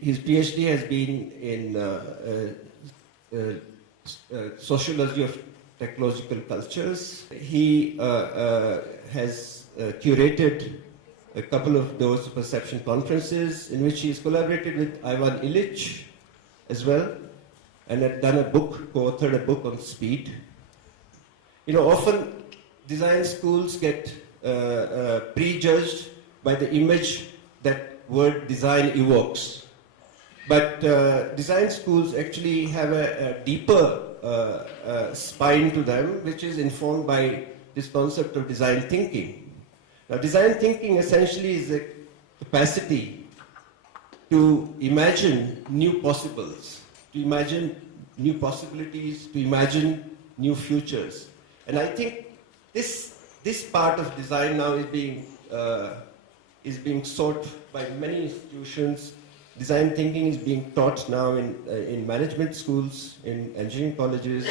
his PhD has been in sociology of technological cultures. He has curated a couple of those perception conferences in which he's collaborated with Ivan Illich as well, and had done a book, co-authored a book on speed. Often design schools get prejudged by the image that word design evokes. But design schools actually have a deeper spine to them, which is informed by this concept of design thinking. Now, design thinking essentially is the capacity to imagine new possibles, to imagine new possibilities, to imagine new futures. And I think this part of design now is being sought by many institutions. Design thinking is being taught now in management schools, in engineering colleges,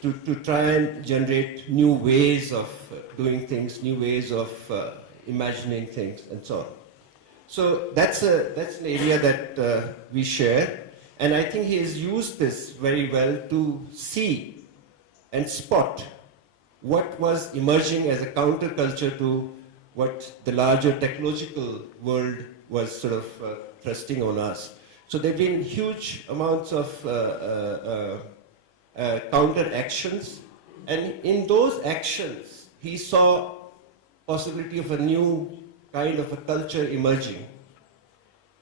to try and generate new ways of doing things, new ways of imagining things, and so on. So that's an area that we share, and I think he has used this very well to see and spot what was emerging as a counterculture to what the larger technological world was sort of thrusting on us. So there have been huge amounts of counter actions, and in those actions he saw possibility of a new kind of a culture emerging,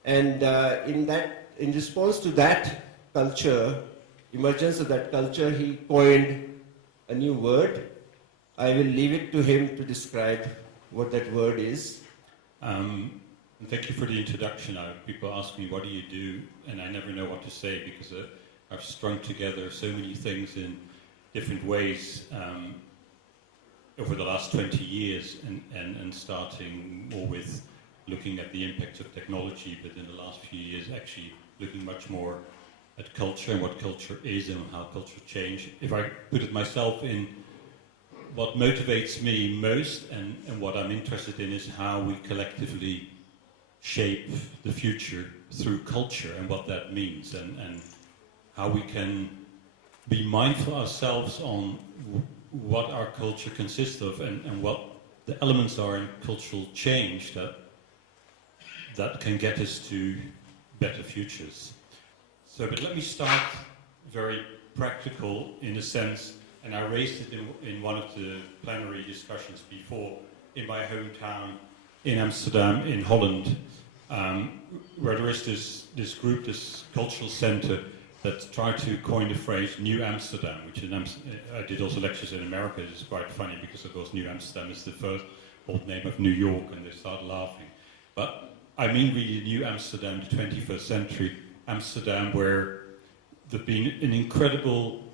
and in response to that culture, emergence of that culture, he coined a new word. I will leave it to him to describe what that word is. Thank you for the introduction. People ask me, what do you do? And I never know what to say, because I've strung together so many things in different ways over the last 20 years, and starting more with looking at the impacts of technology, but in the last few years actually looking much more at culture and what culture is and how culture changed. If I put it myself in, what motivates me most and what I'm interested in is how we collectively shape the future through culture and what that means, and how we can be mindful ourselves on what our culture consists of and what the elements are in cultural change that can get us to better futures. But let me start very practical in a sense, and I raised it in one of the plenary discussions before, in my hometown in Amsterdam, in Holland, where there is this group, this cultural center, that tried to coin the phrase New Amsterdam, which I did also lectures in America. It's quite funny because, of course, New Amsterdam is the first old name of New York, and they start laughing. But I mean really New Amsterdam, the 21st century Amsterdam, where there's been an incredible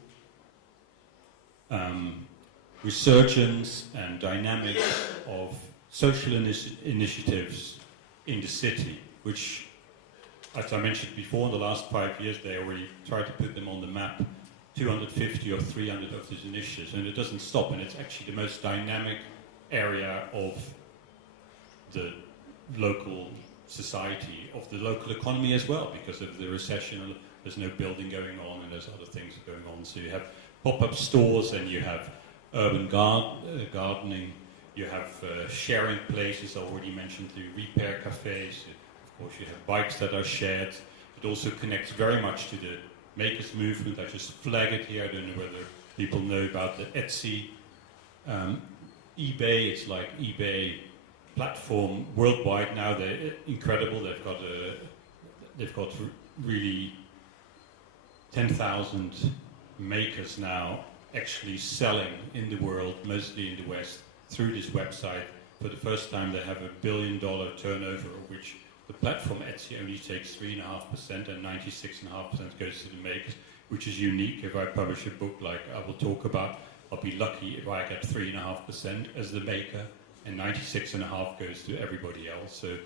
resurgence and dynamic of social initiatives in the city, which, as I mentioned before, in the last 5 years they already tried to put them on the map, 250 or 300 of these initiatives, and it doesn't stop, and it's actually the most dynamic area of the local society, of the local economy as well, because of the recession. There's no building going on, and there's other things going on. So you have pop-up stores, and you have urban gardening, you have sharing places. I already mentioned the repair cafes. Of course, you have bikes that are shared. It also connects very much to the makers movement. I just flag it here. I don't know whether people know about the Etsy, eBay. It's like eBay platform worldwide now. They're incredible. They've got really 10,000 makers now actually selling in the world, mostly in the West, through this website. For the first time, they have $1 billion turnover, of which the platform Etsy only takes 3.5%, and 96.5% goes to the makers, which is unique. If I publish a book like I will talk about, I'll be lucky if I get 3.5% as the maker, and 96.5% goes to everybody else. So,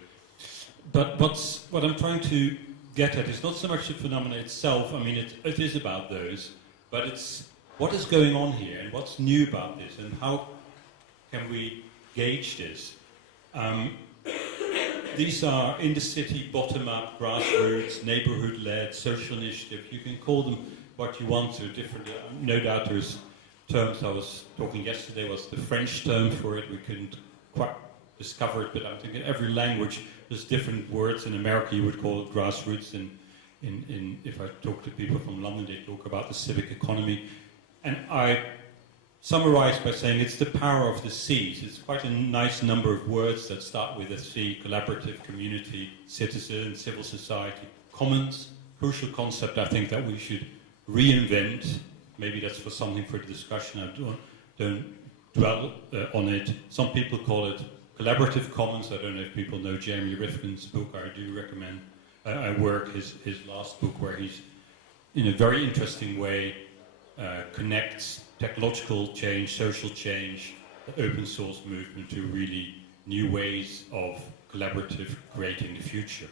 but what I'm trying to get at is not so much the phenomena itself. I mean, it is about those, but it's what is going on here and what's new about this, and how can we gauge this? these are in the city, bottom-up, grassroots, neighbourhood-led, social initiative. You can call them what you want to. Different. No doubt there's terms. I was talking yesterday was the French term for it. We couldn't quite discover it, but I think in every language there's different words. In America, you would call it grassroots. If I talk to people from London, they talk about the civic economy, and I summarize by saying it's the power of the Cs. It's quite a nice number of words that start with a C: collaborative, community, citizen, civil society, commons. Crucial concept, I think, that we should reinvent. Maybe that's for something for the discussion. I don't dwell on it. Some people call it collaborative commons. I don't know if people know Jeremy Rifkin's book. I do recommend I work his last book, where he's, in a very interesting way, connects technological change, social change, the open source movement to really new ways of collaborative creating the future.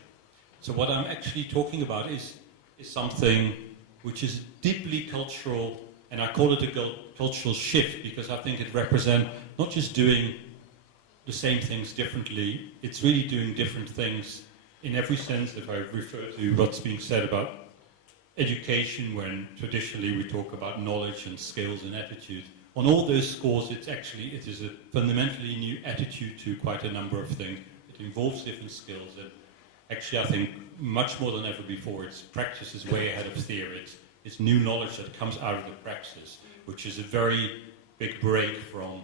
So what I'm actually talking about is something which is deeply cultural, and I call it a cultural shift because I think it represents not just doing the same things differently, it's really doing different things in every sense. If I refer to what's being said about education, when traditionally we talk about knowledge and skills and attitude, on all those scores it is a fundamentally new attitude to quite a number of things. It involves different skills, and actually I think much more than ever before, its practice is way ahead of theory. It's new knowledge that comes out of the praxis, which is a very big break from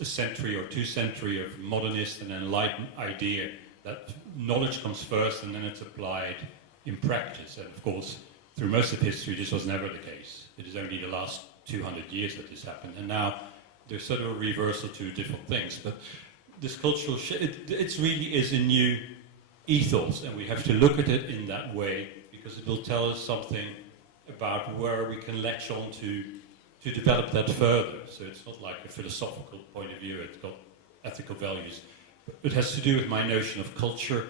a century or 2 centuries of modernist and enlightened idea that knowledge comes first and then it's applied in practice. And of course, through most of history, this was never the case. It is only the last 200 years that this happened. And now there's sort of a reversal to different things. But this cultural shift, it really is a new ethos, and we have to look at it in that way because it will tell us something about where we can latch on to develop that further. So it's not like a philosophical point of view, it's got ethical values. It has to do with my notion of culture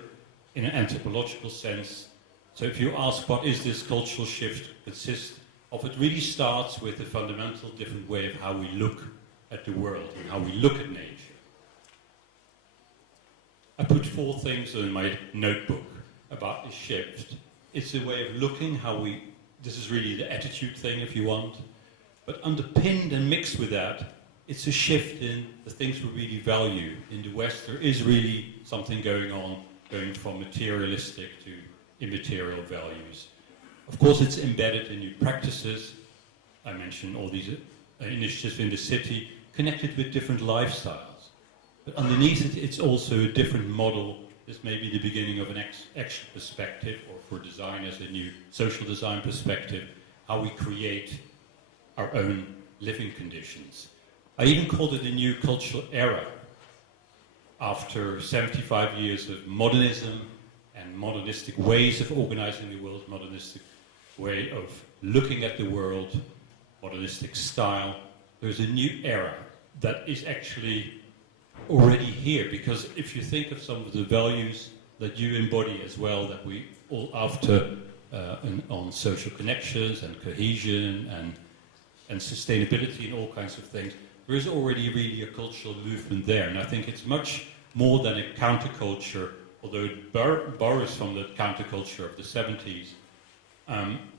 in an anthropological sense. So if you ask what is this cultural shift consist of, it really starts with a fundamental different way of how we look at the world and how we look at nature. I put 4 things in my notebook about this shift. It's a way of looking, this is really the attitude thing if you want, but underpinned and mixed with that, it's a shift in the things we really value. In the West, there is really something going on, going from materialistic to immaterial values. Of course, it's embedded in new practices. I mentioned all these initiatives in the city, connected with different lifestyles. But underneath it, it's also a different model. This may be the beginning of an action perspective, or for designers, a new social design perspective, how we create our own living conditions. I even called it a new cultural era. After 75 years of modernism and modernistic ways of organizing the world, modernistic way of looking at the world, modernistic style, there's a new era that is actually already here. Because if you think of some of the values that you embody as well, that we all after on social connections and cohesion and sustainability and all kinds of things, there is already really a cultural movement there. And I think it's much more than a counterculture, although it borrows from the counterculture of the 70s.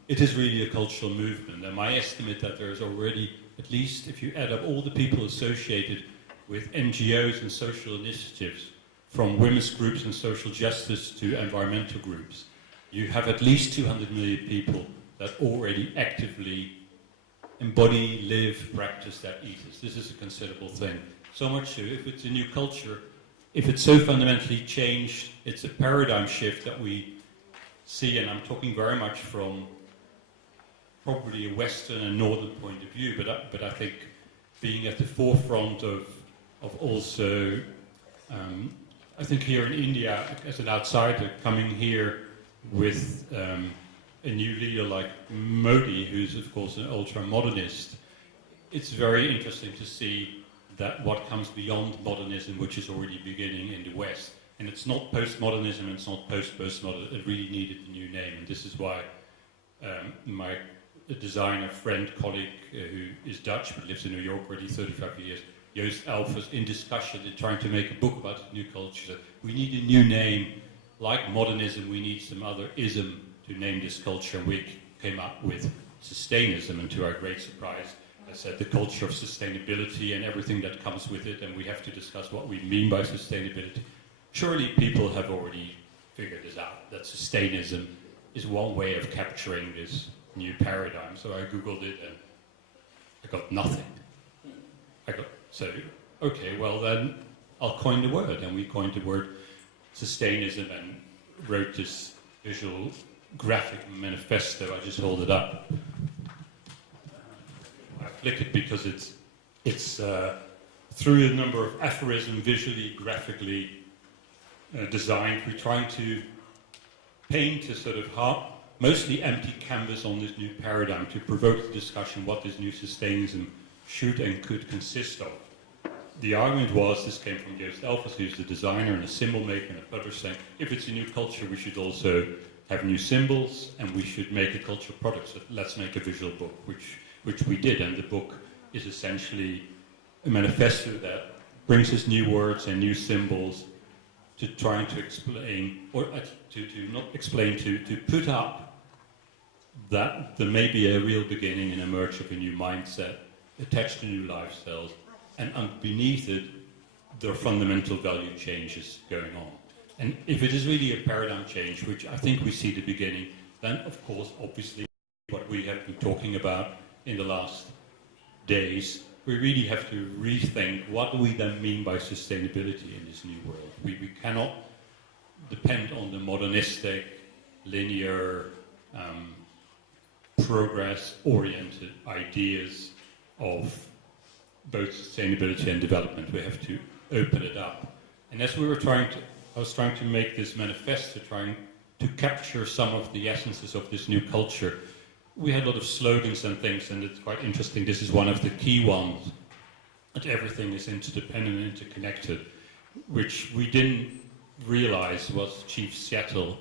It is really a cultural movement. And my estimate that there is already, at least if you add up all the people associated with NGOs and social initiatives, from women's groups and social justice to environmental groups, you have at least 200 million people that already actively embody, live, practice that ethos. This is a considerable thing. So much so, if it's a new culture, if it's so fundamentally changed, it's a paradigm shift that we see, and I'm talking very much from probably a Western and Northern point of view, but I think being at the forefront of also, I think here in India, as an outsider, coming here with a new leader like Modi, who's of course an ultra-modernist, it's very interesting to see that what comes beyond modernism, which is already beginning in the West. And it's not postmodernism, and it's not post-postmodernism, it really needed a new name. And this is why a designer friend, colleague, who is Dutch but lives in New York already 35 years, Joost Elfers in discussion and trying to make a book about the new culture. So we need a new name. Like modernism, we need some other ism to name this culture. We came up with Sustainism, and to our great surprise, I said the culture of sustainability and everything that comes with it, and we have to discuss what we mean by sustainability. Surely people have already figured this out, that Sustainism is one way of capturing this new paradigm. So I Googled it and I got nothing. So, okay, well then I'll coin the word. And we coined the word Sustainism and wrote this visual graphic manifesto. I just hold it up. I flick it because it's through a number of aphorisms, visually, graphically designed. We're trying to paint a sort of mostly empty canvas on this new paradigm to provoke the discussion what this new Sustainism should and could consist of. The argument was, this came from Joost Elfers, who's the designer and a symbol maker and a publisher, saying if it's a new culture we should also have new symbols and we should make a cultural product. So let's make a visual book, which we did, and the book is essentially a manifesto that brings us new words and new symbols to trying to explain, or to not explain, to put up that there may be a real beginning and emerge of a new mindset attached to new lifestyles, and beneath it there are fundamental value changes going on. And if it is really a paradigm change, which I think we see the beginning, then of course, obviously, what we have been talking about in the last days, we really have to rethink what do we then mean by sustainability in this new world. We cannot depend on the modernistic, linear, progress-oriented ideas of both sustainability and development. We have to open it up. And as we were I was trying to make this manifesto, trying to capture some of the essences of this new culture. We had a lot of slogans and things, and it's quite interesting. This is one of the key ones, that everything is interdependent and interconnected, which we didn't realize was Chief Seattle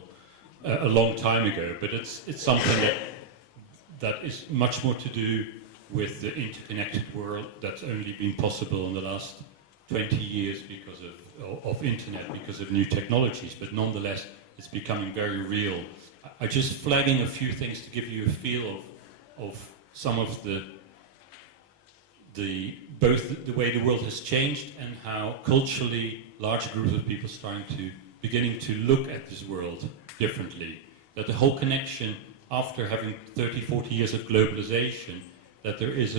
a long time ago, but it's something that is much more to do with the interconnected world that's only been possible in the last 20 years because of internet, because of new technologies, but nonetheless it's becoming very real. I'm just flagging a few things to give you a feel of some of both the way the world has changed and how culturally large groups of people beginning to look at this world differently. That the whole connection, after having 30, 40 years of globalization, that there is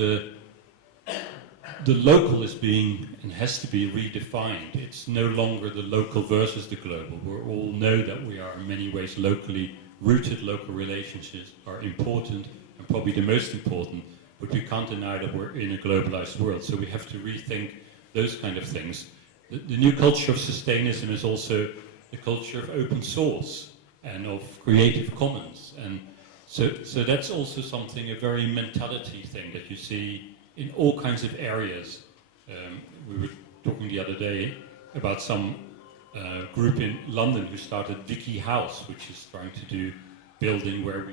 the local is being and has to be redefined. It's no longer the local versus the global. We all know that we are in many ways locally rooted. Local relationships are important and probably the most important, but we can't deny that we're in a globalized world. So we have to rethink those kind of things. The new culture of Sustainism is also the culture of open source and of Creative Commons. And so that's also something, a very mentality thing that you see in all kinds of areas. We were talking the other day about some group in London who started Wiki House, which is trying to do building where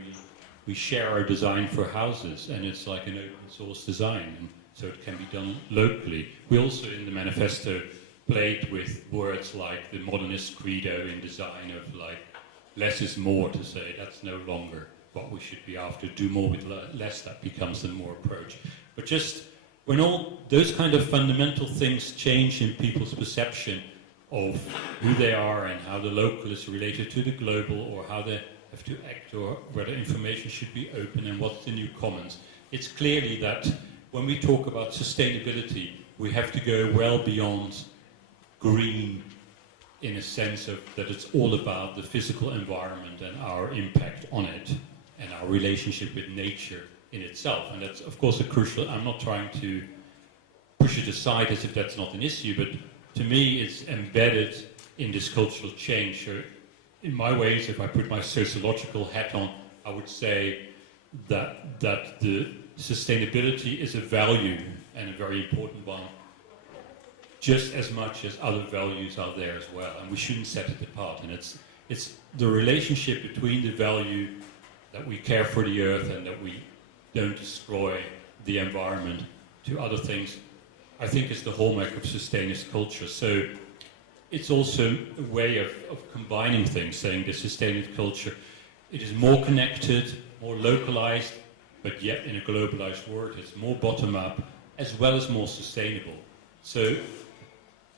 we share our design for houses, and it's like an open source design, and so it can be done locally. We also in the manifesto played with words like the modernist credo in design of like less is more, to say that's no longer what we should be after, do more with less, that becomes the more approach. But just when all those kind of fundamental things change in people's perception of who they are and how the local is related to the global, or how they have to act, or whether information should be open and what's the new commons, it's clearly that when we talk about sustainability, we have to go well beyond green in a sense of that it's all about the physical environment and our impact on it and our relationship with nature in itself. And that's, of course, a crucial... I'm not trying to push it aside as if that's not an issue, but to me it's embedded in this cultural change. So in my ways, if I put my sociological hat on, I would say that the sustainability is a value, and a very important one, just as much as other values are there as well, and we shouldn't set it apart. And it's the relationship between the value that we care for the earth and that we don't destroy the environment to other things. I think is the hallmark of Sustainist culture. So it's also a way of combining things, saying the Sustainist culture, it is more connected, more localized, but yet in a globalized world, it's more bottom-up, as well as more sustainable. So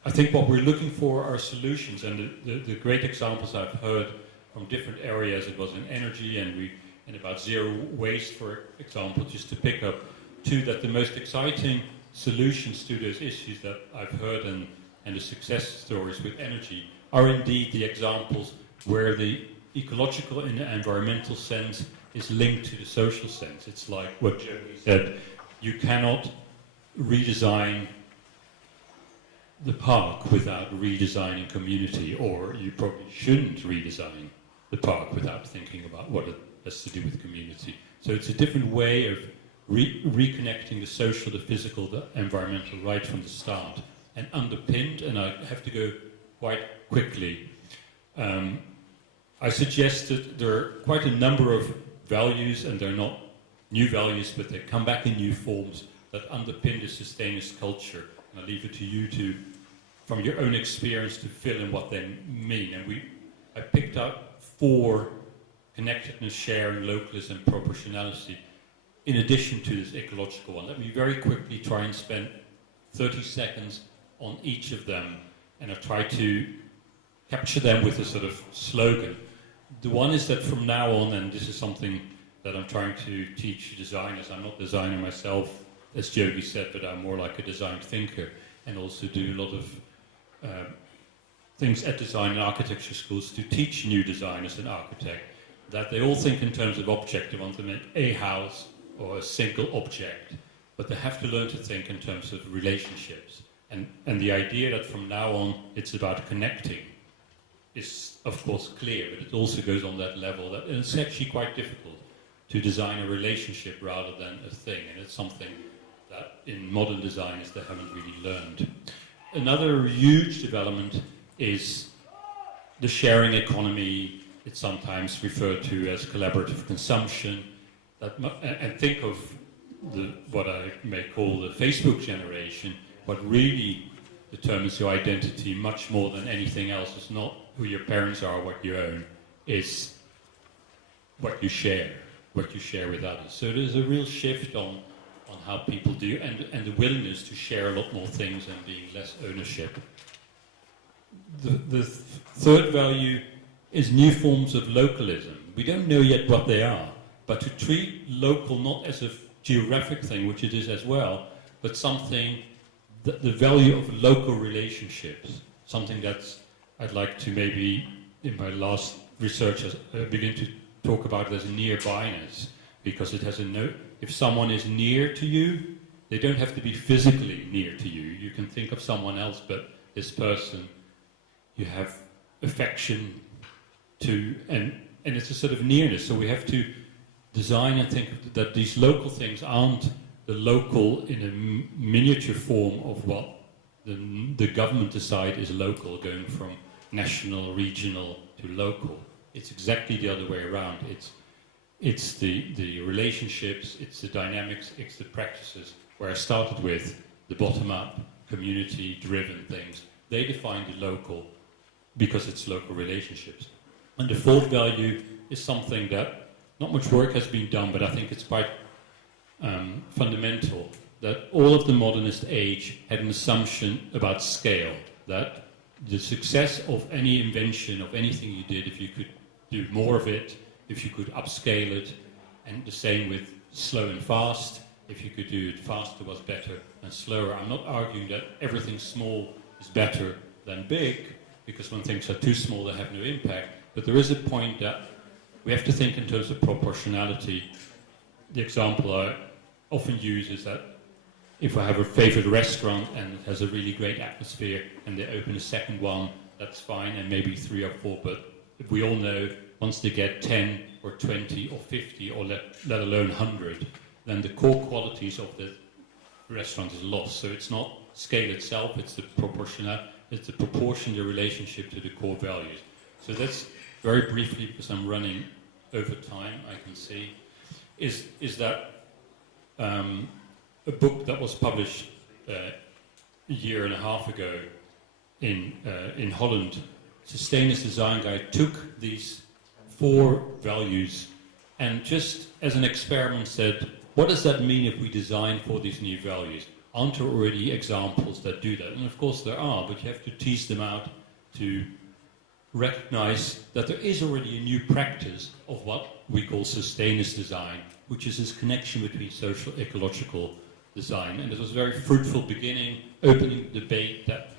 I think what we're looking for are solutions, and the great examples I've heard from different areas, it was in energy and about zero waste, for example, just to pick up two, that the most exciting solutions to those issues that I've heard and the success stories with energy are indeed the examples where the ecological and environmental sense is linked to the social sense. It's like what Jogi said, you cannot redesign the park without redesigning community, or you probably shouldn't redesign the park without thinking about what it has to do with community. So it's a different way of reconnecting the social, the physical, the environmental right from the start, and underpinned, and I have to go quite quickly, I suggested there are quite a number of values, and they're not new values, but they come back in new forms that underpin the Sustainist culture. And I'll leave it to you to, from your own experience, to fill in what they mean. And I picked out 4: connectedness, sharing, localism, proportionality, in addition to this ecological one. Let me very quickly try and spend 30 seconds on each of them, and I've tried to capture them with a sort of slogan. The one is that from now on, and this is something that I'm trying to teach designers, I'm not a designer myself, as Jogi said, but I'm more like a design thinker, and also do a lot of things at design and architecture schools to teach new designers and architects that they all think in terms of object. They want to make a house or a single object, but they have to learn to think in terms of relationships. And the idea that from now on it's about connecting is of course clear, but it also goes on that level that it's actually quite difficult to design a relationship rather than a thing, and it's something that in modern designers they haven't really learned. Another huge development is the sharing economy. It's sometimes referred to as collaborative consumption. And think of what I may call the Facebook generation. What really determines your identity much more than anything else is not who your parents are, what you own, is what you share with others. So there's a real shift on how people do, and the willingness to share a lot more things and being less ownership. The third value is new forms of localism. We don't know yet what they are, but to treat local not as a geographic thing, which it is as well, but something, the value of local relationships, something that's, I'd like to maybe, in my last research, begin to talk about it as nearbyness, because it has a note. If someone is near to you, they don't have to be physically near to you. You can think of someone else, but this person you have affection to, and it's a sort of nearness. So we have to design and think that these local things aren't the local in a miniature form of what the government decide is local, going from national, regional to local. It's exactly the other way around. It's the relationships, it's the dynamics, it's the practices, where I started with the bottom-up, community-driven things. They define the local because it's local relationships. And the fourth value is something that not much work has been done, but I think it's quite fundamental, that all of the modernist age had an assumption about scale, that the success of any invention, of anything you did, if you could do more of it, if you could upscale it, and the same with slow and fast, if you could do it faster was better than slower. I'm not arguing that everything small is better than big, because when things are too small they have no impact, but there is a point that we have to think in terms of proportionality. The example I often use is that if I have a favorite restaurant and it has a really great atmosphere and they open a second one, that's fine, and maybe 3 or 4, but we all know once they get 10 or 20 or 50 or let alone 100, then the core qualities of the restaurant is lost. So it's not scale itself, it's the proportion, the relationship to the core values. So that's very briefly, because I'm running over time, I can see, is that a book that was published a year and a half ago in Holland, Sustainism Design guy took these 4 values and just as an experiment said, what does that mean if we design for these new values? Aren't there already examples that do that? And of course there are, but you have to tease them out to recognize that there is already a new practice of what we call Sustainist design, which is this connection between social ecological design. And it was a very fruitful beginning, opening the debate, that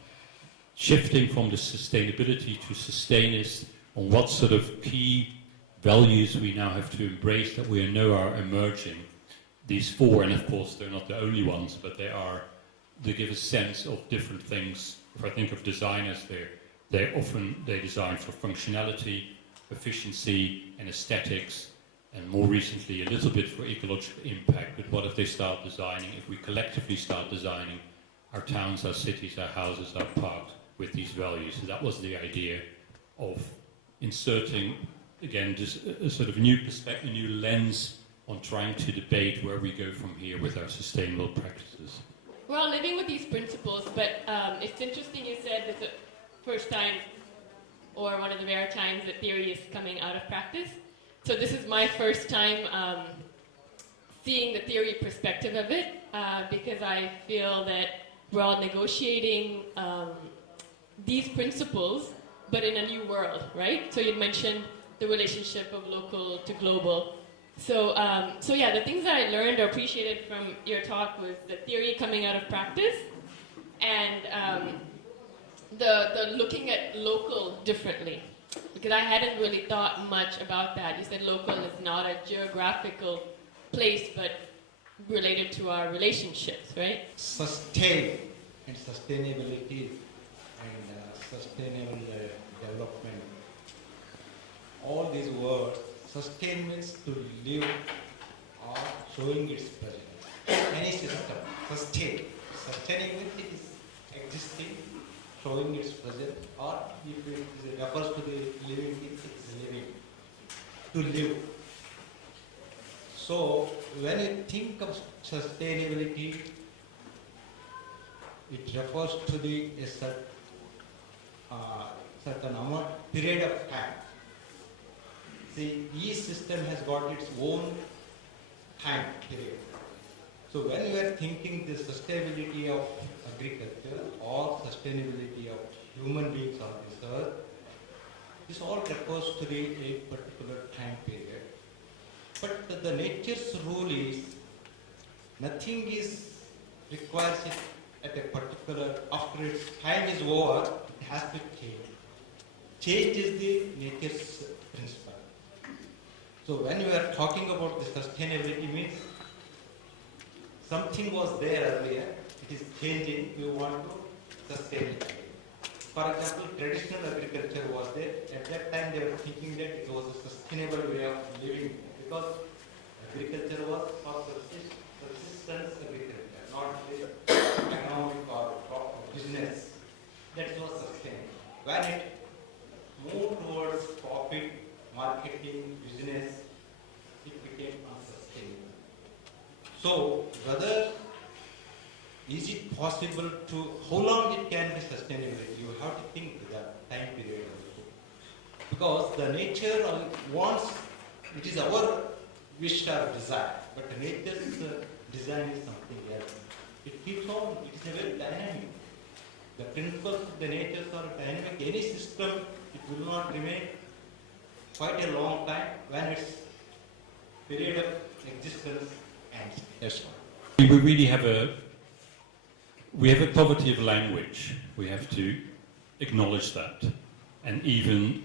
shifting from the sustainability to Sustainist on what sort of key values we now have to embrace that we know are emerging. These 4, and of course they're not the only ones, but they give a sense of different things. If I think of designers, they design for functionality, efficiency, and aesthetics, and more recently a little bit for ecological impact. But what if they start designing, if we collectively start designing our towns, our cities, our houses, our parks with these values? So that was the idea of inserting, again, just a sort of new perspective, a new lens on trying to debate where we go from here with our sustainable practices. We're all living with these principles, but it's interesting you said that the first time, or one of the rare times, that theory is coming out of practice. So this is my first time seeing the theory perspective of it, because I feel that we're all negotiating these principles, but in a new world, right? So you mentioned the relationship of local to global. So yeah, the things that I learned or appreciated from your talk was the theory coming out of practice, and the looking at local differently, because I hadn't really thought much about that. You said local is not a geographical place, but related to our relationships, right? Sustain and sustainability and sustainable development. All these words, sustain means to live or showing its presence. Any system, sustain. Sustaining means it is existing, showing its presence, or if it refers to the living things, it's living. To live. So when you think of sustainability, it refers to the certain amount period of time. See, each system has got its own time period. So when you are thinking the sustainability of agriculture or sustainability of human beings on this earth, this all refers to a particular time period. But the nature's rule is nothing is requires it at a particular, after its time is over, it has to change. Change is the nature's principle. So when you are talking about the sustainability means something was there earlier, it is changing, you want to sustain it. For example, traditional agriculture was there. At that time they were thinking that it was a sustainable way of living, because agriculture was for subsistence agriculture, not the economic or business. That was sustainable. When it moved towards profit, marketing, business, it became unsustainable. So whether is it possible to, how long it can be sustainable? You have to think the time period also. Because the nature wants, it is our wish or desire, but the nature's design is something else. It keeps on, it is a very dynamic. The principles of the nature are dynamic. Any system, it will not remain quite a long time when its period of existence ends. Yes, sir. We really have a poverty of language. We have to acknowledge that. And even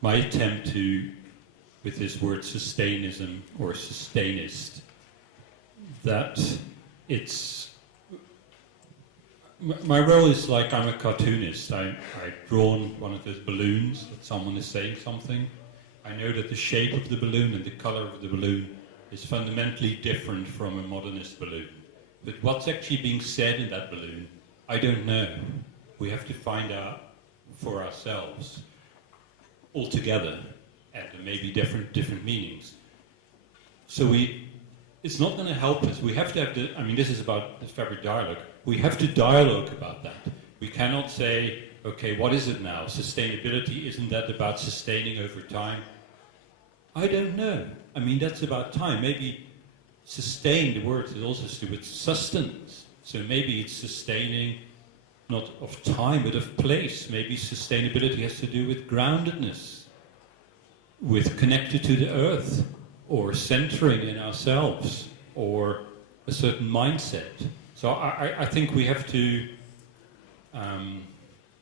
my attempt to, with this word sustainism or sustainist, that it's, my role is like I'm a cartoonist. I've drawn one of those balloons that someone is saying something. I know that the shape of the balloon and the color of the balloon is fundamentally different from a modernist balloon. But what's actually being said in that balloon, I don't know. We have to find out for ourselves altogether, and there may be different meanings. So we it's not going to help us. We have to have I mean, this is about the February dialogue. We have to dialogue about that. We cannot say, okay, what is it now? Sustainability, isn't that about sustaining over time? I don't know. I mean, that's about time. Maybe sustain, the word is also to do with sustenance. So maybe it's sustaining not of time, but of place. Maybe sustainability has to do with groundedness, with connected to the earth, or centering in ourselves, or a certain mindset. So I think we have to,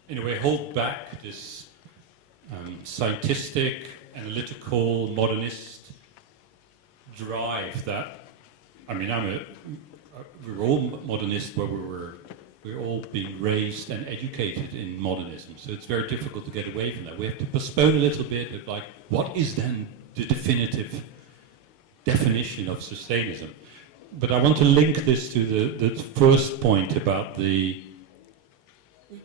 in a way, hold back this scientific, analytical, modernist drive that, I mean, we're all modernists where we're all being raised and educated in modernism, so it's very difficult to get away from that. We have to postpone a little bit of like, what is then the definitive definition of Sustainism? But I want to link this to the first point about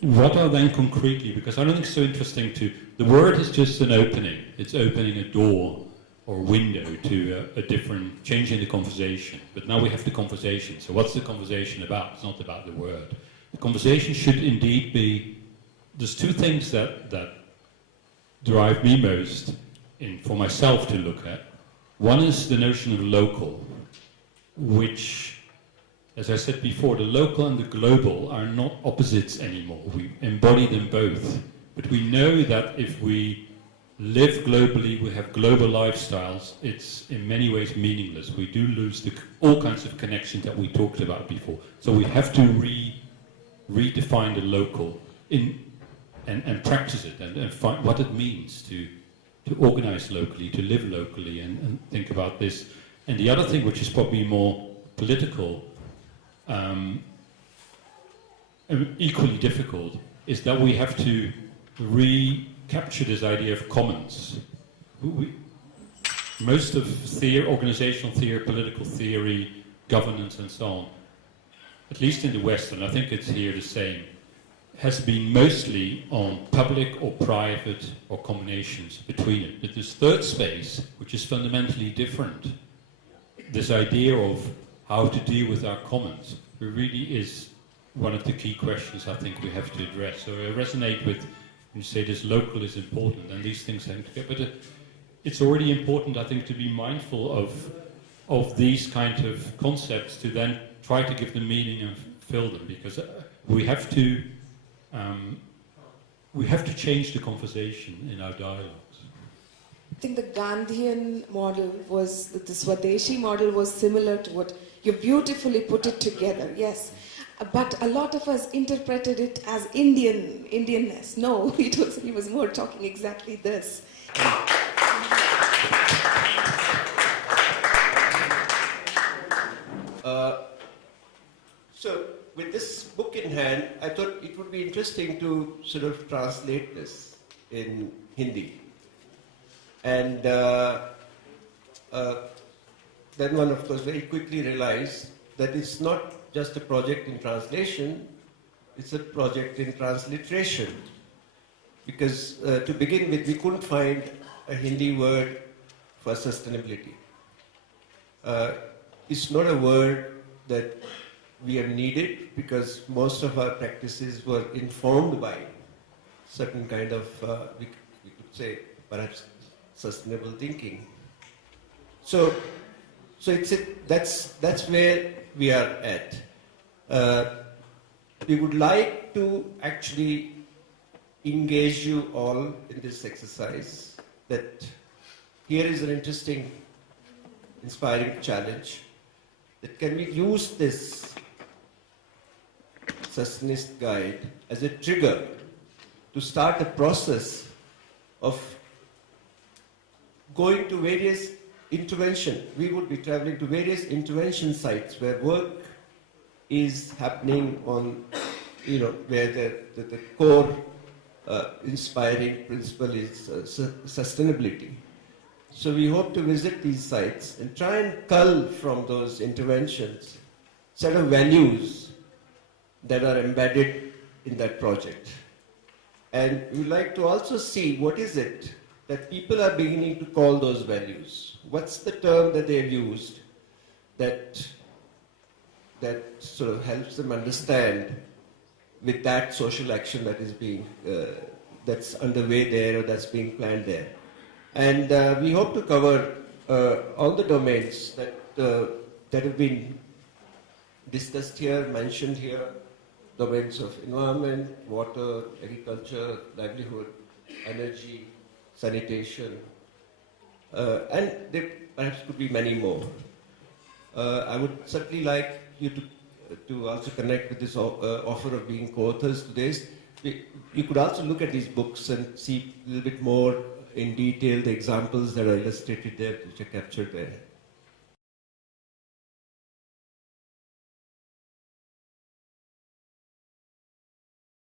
what are then concretely, because I don't think it's so interesting the word is just an opening. It's opening a door or window to a different, change in the conversation. But now we have the conversation. So what's the conversation about? It's not about the word. The conversation should indeed be, there's two things that drive me most for myself to look at. One is the notion of local, which, as I said before, the local and the global are not opposites anymore. We embody them both. But we know that if we live globally, we have global lifestyles, it's in many ways meaningless. We do lose all kinds of connections that we talked about before. So we have to redefine the local and practice it and find what it means to organize locally, to live locally and think about this. And the other thing, which is probably more political, equally difficult, is that we have to recapture this idea of commons. Most of organizational theory, political theory, governance and so on, at least in the West, and I think it's here the same, has been mostly on public or private or combinations between it. But this third space, which is fundamentally different, this idea of how to deal with our commons, really is one of the key questions I think we have to address. So I resonate with when you say this local is important and these things hang together. But it's already important, I think, to be mindful of these kind of concepts, to then try to give them meaning and fill them, because we have to change the conversation in our dialogues. I think the Gandhian model was, the Swadeshi model was similar to what you beautifully put it together, yes. But a lot of us interpreted it as Indianness. No, he was more talking exactly this. So with this book in hand, I thought it would be interesting to sort of translate this in Hindi. And then one, of course, very quickly realized that it's not just a project in translation, it's a project in transliteration. Because to begin with, we couldn't find a Hindi word for sustainability. It's not a word that we have needed, because most of our practices were informed by certain kind of, we could say, perhaps sustainable thinking. So that's where we are at. We would like to actually engage you all in this exercise, that here is an interesting, inspiring challenge, that can we use this Sustainist guide as a trigger to start a process of going to various intervention. We would be traveling to various intervention sites where work is happening on, where the core inspiring principle is sustainability. So we hope to visit these sites and try and cull from those interventions set of values that are embedded in that project. And we would like to also see what is it that people are beginning to call those values. What's the term that they've used that sort of helps them understand with that social action that is being that's underway there or that's being planned there. And we hope to cover all the domains that have been discussed here, mentioned here, domains of environment, water, agriculture, livelihood, energy, sanitation, and there perhaps could be many more. I would certainly like you to also connect with this offer of being co-authors to this. You could also look at these books and see a little bit more in detail the examples that are illustrated there, which are captured there.